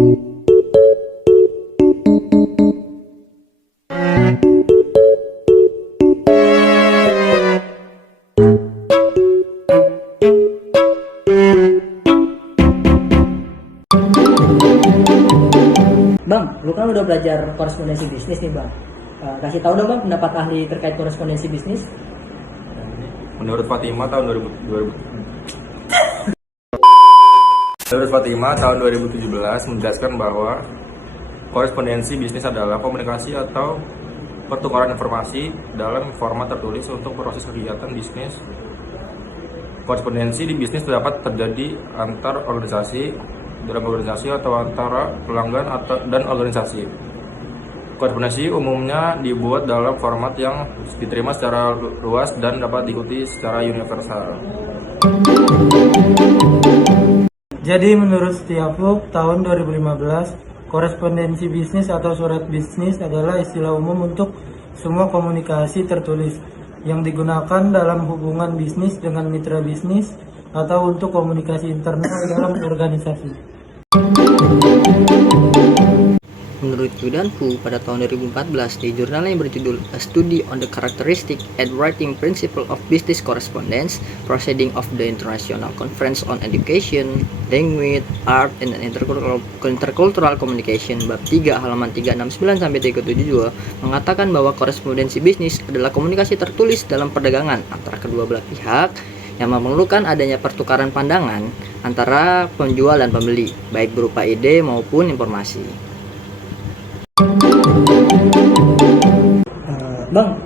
Bang, lu kan udah belajar korespondensi bisnis nih bang. Kasih tahu dong bang pendapat ahli terkait korespondensi bisnis. Menurut Fatimah tahun 2017 menjelaskan bahwa korespondensi bisnis adalah komunikasi atau pertukaran informasi dalam format tertulis untuk proses kegiatan bisnis. Korespondensi di bisnis dapat terjadi antar organisasi, dalam organisasi atau antara pelanggan dan organisasi. Korespondensi umumnya dibuat dalam format yang diterima secara luas dan dapat diikuti secara universal. Jadi menurut Setiafluk tahun 2015, korespondensi bisnis atau surat bisnis adalah istilah umum untuk semua komunikasi tertulis yang digunakan dalam hubungan bisnis dengan mitra bisnis atau untuk komunikasi internal dalam organisasi. Menurut Yudanfu, pada tahun 2014 di jurnal yang berjudul A Study on the Characteristic and Writing Principle of Business Correspondence, Proceeding of the International Conference on Education, Language, Art, and Intercultural Communication, bab 3 halaman 369-372 mengatakan bahwa korespondensi bisnis adalah komunikasi tertulis dalam perdagangan antara kedua belah pihak yang memerlukan adanya pertukaran pandangan antara penjual dan pembeli, baik berupa ide maupun informasi. Bang,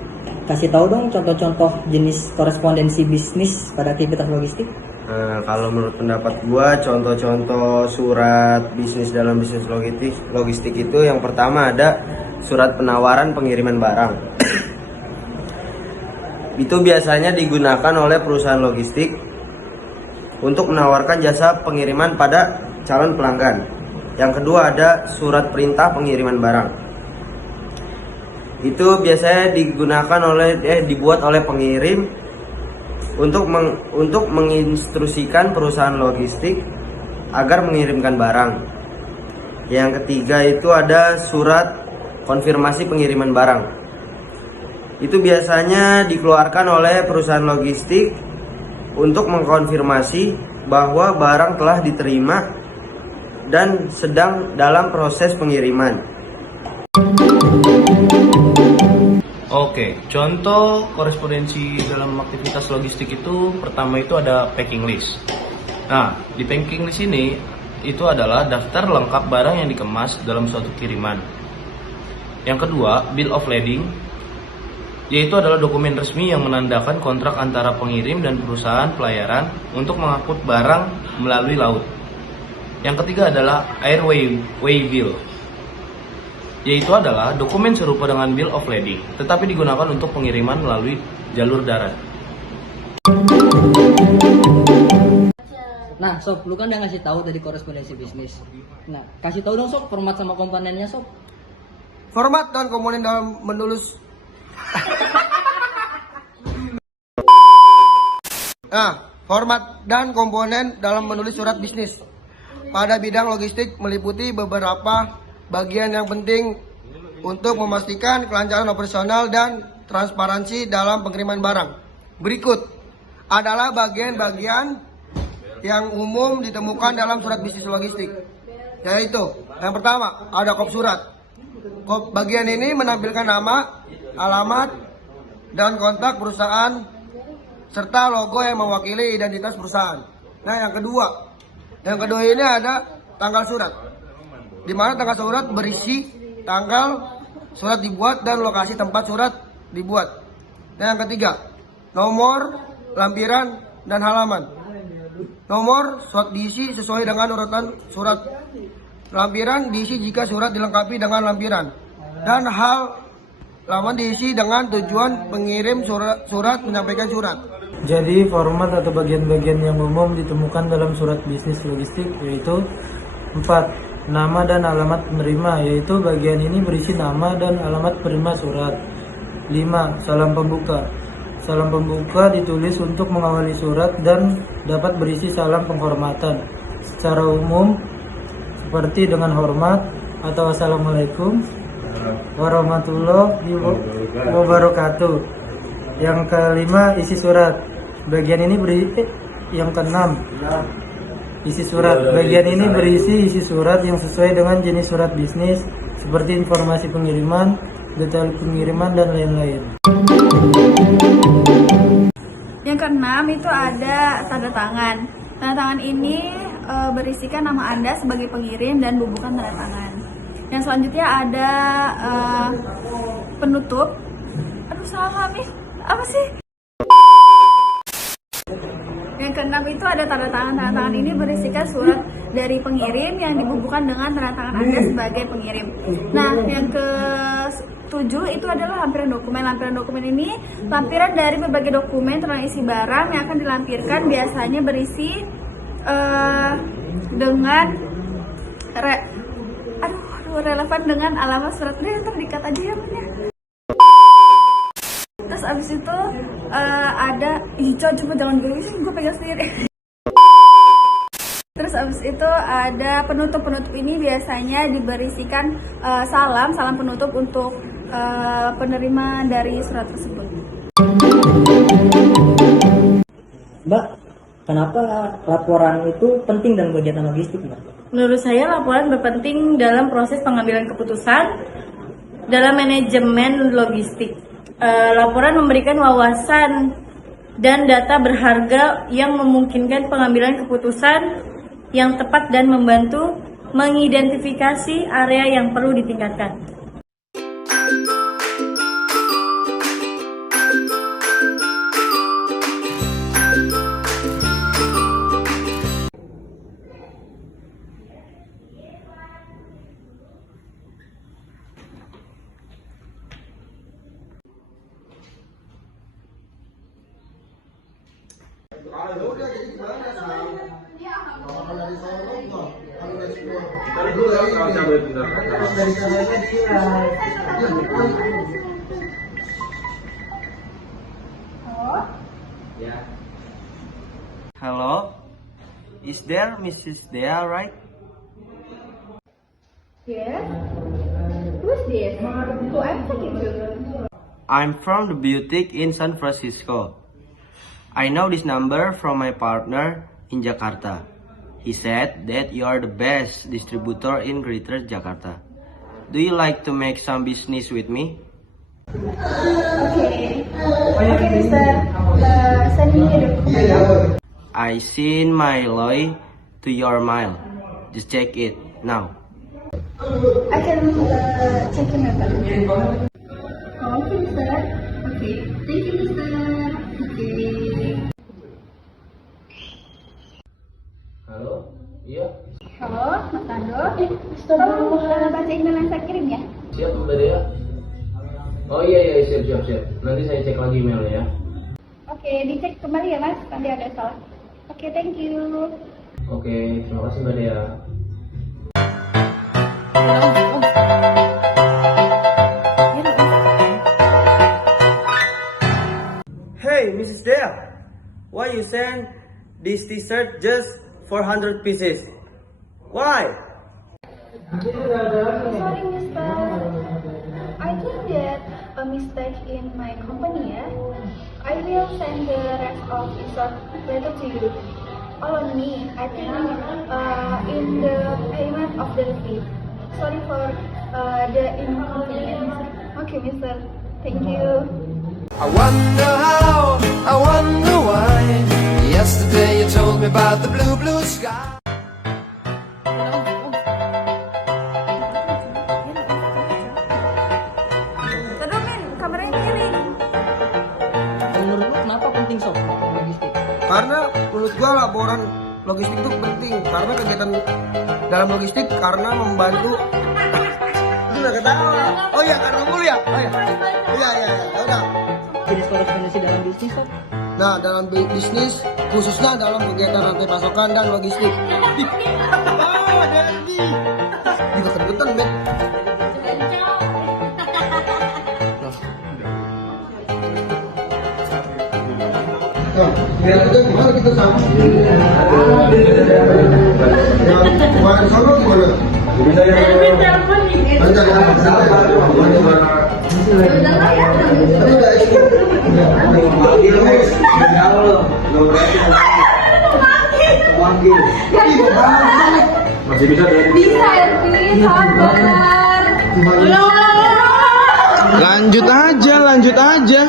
kasih tahu dong contoh-contoh jenis korespondensi bisnis pada aktivitas logistik. Kalau menurut pendapat gua, contoh-contoh surat bisnis dalam bisnis logistik itu yang pertama ada surat penawaran pengiriman barang. Itu biasanya digunakan oleh perusahaan logistik untuk menawarkan jasa pengiriman pada calon pelanggan. Yang kedua ada surat perintah pengiriman barang. Itu biasanya dibuat oleh pengirim untuk menginstruksikan perusahaan logistik agar mengirimkan barang. Yang ketiga itu ada surat konfirmasi pengiriman barang. Itu biasanya dikeluarkan oleh perusahaan logistik untuk mengkonfirmasi bahwa barang telah diterima dan sedang dalam proses pengiriman. Oke, contoh korespondensi dalam aktivitas logistik itu pertama itu ada packing list. Nah, di packing list ini itu adalah daftar lengkap barang yang dikemas dalam suatu kiriman. Yang kedua, bill of lading, yaitu adalah dokumen resmi yang menandakan kontrak antara pengirim dan perusahaan pelayaran untuk mengangkut barang melalui laut. Yang ketiga adalah airway bill, yaitu adalah dokumen serupa dengan bill of lading, tetapi digunakan untuk pengiriman melalui jalur darat. Nah, Sob, lu kan udah ngasih tahu tadi korespondensi bisnis. Nah, kasih tahu dong Sob format sama komponennya Sob. Format dan komponen dalam menulis. Format dan komponen dalam menulis surat bisnis pada bidang logistik meliputi beberapa bagian yang penting untuk memastikan kelancaran operasional dan transparansi dalam pengiriman barang. Berikut adalah bagian-bagian yang umum ditemukan dalam surat bisnis logistik. Yaitu, yang pertama, ada kop surat. Kop bagian ini menampilkan nama, alamat, dan kontak perusahaan serta logo yang mewakili identitas perusahaan. Nah, yang kedua ini ada tanggal surat, di mana tanggal surat berisi tanggal surat dibuat dan lokasi tempat surat dibuat. Dan yang ketiga, nomor, lampiran, dan halaman. Nomor surat diisi sesuai dengan urutan surat. Lampiran diisi jika surat dilengkapi dengan lampiran. Dan halaman diisi dengan tujuan pengirim surat menyampaikan surat. Jadi format atau bagian-bagian yang umum ditemukan dalam surat bisnis logistik yaitu 4. Nama dan alamat penerima, yaitu bagian ini berisi nama dan alamat penerima surat. 5. Salam pembuka. Salam pembuka ditulis untuk mengawali surat dan dapat berisi salam penghormatan. Secara umum seperti dengan hormat atau assalamualaikum warahmatullahi wabarakatuh. Yang kelima, isi surat. Bagian ini yang keenam, isi surat. Bagian ini berisi isi surat yang sesuai dengan jenis surat bisnis seperti informasi pengiriman, detail pengiriman, dan lain-lain. Yang keenam itu ada tanda tangan. Tanda tangan ini berisikan nama Anda sebagai pengirim dan bubukan tanda tangan. Yang selanjutnya ada penutup. Aduh, salah nih. Apa sih? Yang keenam itu ada tanda tangan. Tanda tangan ini berisikan surat dari pengirim yang dibubuhkan dengan tanda tangan Anda sebagai pengirim. Nah, yang ke-7 itu adalah lampiran dokumen. Lampiran dokumen ini lampiran dari berbagai dokumen tentang isi barang yang akan dilampirkan, biasanya berisi dengan relevan dengan alamat suratnya. Terdikat aja ya, Bun, ya. Terus abis itu ada coba jangan gue pegang sendiri. Terus abis itu ada penutup. Penutup ini biasanya diberisikan salam penutup untuk penerima dari surat tersebut. Mbak, kenapa laporan itu penting dalam kegiatan logistik, Mbak? Menurut saya laporan berpenting dalam proses pengambilan keputusan dalam manajemen logistik. Laporan memberikan wawasan dan data berharga yang memungkinkan pengambilan keputusan yang tepat dan membantu mengidentifikasi area yang perlu ditingkatkan. Hello, is there Mrs. Dea, right? Yes. Who's this? Who I'm talking to? I'm from the boutique in San Francisco. I know this number from my partner in Jakarta. He said that you are the best distributor in Greater Jakarta. Do you like to make some business with me? Okay. Okay, Mister. Send me the document. I send my lawyer to your mail. Just check it now. I can check in your calendar. Okay, Mister. Okay. Thank you, Mister. Okay. Halo, iya. Halo, Mas Tando. Tolong baca email yang saya kirim ya. Siap, Mbak Dea. Oh iya, siap. Nanti saya cek lagi emailnya ya. Oke, dicek kembali ya, Mas. Tadi ada salah. Oke, thank you. Oke, terima kasih Mbak Dea. Hey, Mrs. Dea, why you send this t-shirt just 400 pieces? Why? Sorry, Mister. I think that a mistake in my company, ya. I will send the rest of the short letter to you. All on me, I think, in the payment of the fee. Sorry for the inconvenience. Okay, Mister. Thank you. I wonder how, I wonder why. Yesterday you told me about the blue sky. Tunggu, Min, kameranya miring. Menurut lu kenapa penting, Sob, logistik? Karena menurut gua laporan logistik itu penting karena kegiatan dalam logistik karena membantu. Udah ketawa. Oh iya, karena mulu ya. Oh iya. Iya. Udah. Jenis korespondensi dalam bisnis, Sob? Nah, dalam bisnis khususnya dalam kegiatan rantai pasokan dan logistik. Oh, Derby. Juga kebetulan, Bet. Tuh. Biar kita kemana kita sama. Yang kemarin sono gimana? Lancar ya? Tadi udah ekspor. Masih bisa dari Bisa, Ervin. Sabar. Lanjut aja. Iya, lanjut aja.